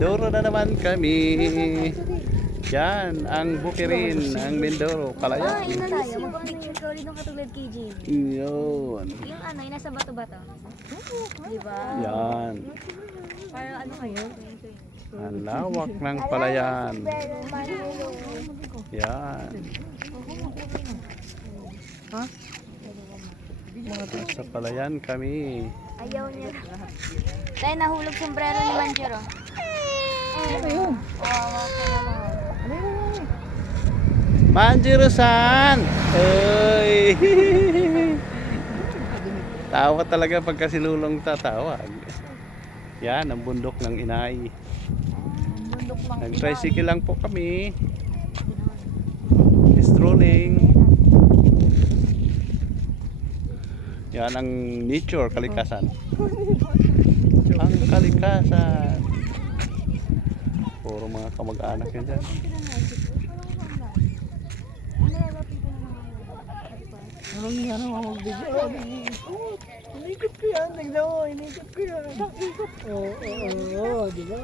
Mindoro na naman kami. Yan, ang Bukirin, ang Mindoro, Palayan. Yun na tayo. Magpapicture ka ulit ng katulad kay JB. Yun. Yung ano, yung nasa bato-bato. Diba? Yan. Para ano kayo? Ang lawak ng Palayan. Yan. Ha? Sa Palayan kami. Ayaw niya. Tayo nahulog sombrero ni Manjero. Ano yun? Kawawa ka naman. Manjiro-san! Uy! Tawa talaga pagka si Lulong tatawag. Yan, ang bundok ng inay. Nag-tricycle lang po kami. Strolling. Yan ang nature, kalikasan. Ang kalikasan. Puro mga kamag-anak yan dyan. Anong nga naman magbigay? Inikot ko yan, tignan mo, inikot ko yan. Oo, di ba?